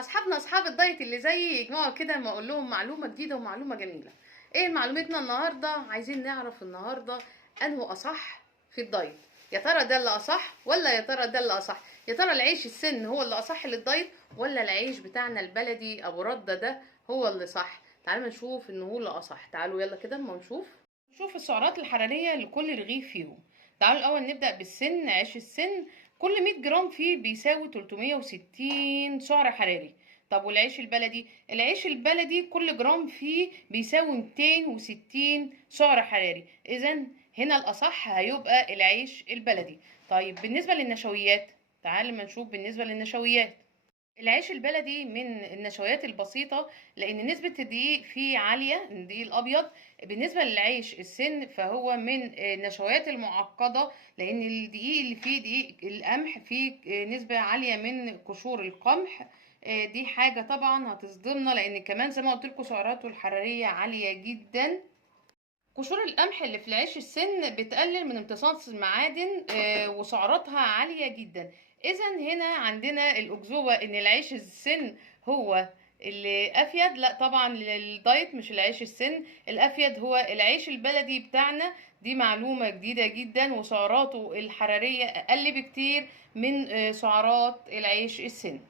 اصحابنا اصحاب الدايت اللي زي يجمعوا كده ما اقول لهم معلومه جديده ومعلومه جميله. ايه معلومتنا النهارده؟ عايزين نعرف النهارده انه اصح في الدايت. يا ترى ده اللي اصح ولا يا ترى ده اللي اصح؟ يا ترى العيش السن هو اللي اصح للدايت ولا العيش بتاعنا البلدي ابو رده ده هو اللي صح؟ تعالوا نشوف انه هو اللي اصح. تعالوا يلا كده اما نشوف السعرات الحراريه لكل رغيف فيهم. تعالوا الاول نبدا بالسن. عيش السن كل 100 جرام فيه بيساوي 360 سعر حراري. طب والعيش البلدي؟ العيش البلدي كل جرام فيه بيساوي 260 سعر حراري. اذا هنا الاصح هيبقى العيش البلدي. طيب بالنسبه للنشويات، تعال ما نشوف بالنسبه للنشويات. العيش البلدي من النشويات البسيطة لأن نسبة الدقيق فيه عالية، الدقيق الأبيض. بالنسبة للعيش السن فهو من النشويات المعقدة لأن الدقيق اللي فيه دقيق القمح فيه نسبة عالية من قشور القمح. دي حاجة طبعا هتصدمنا لأن كمان زي ما قلت لكم سعراته الحرارية عالية جدا. قشور القمح اللي في العيش السن بتقلل من امتصاص المعادن وسعراتها عالية جدا. اذا هنا عندنا الأكذوبة ان العيش السن هو اللي افيد. لا طبعا للدايت مش العيش السن الافيد، هو العيش البلدي بتاعنا. دي معلومة جديدة جدا وسعراته الحرارية اقل بكتير من سعرات العيش السن.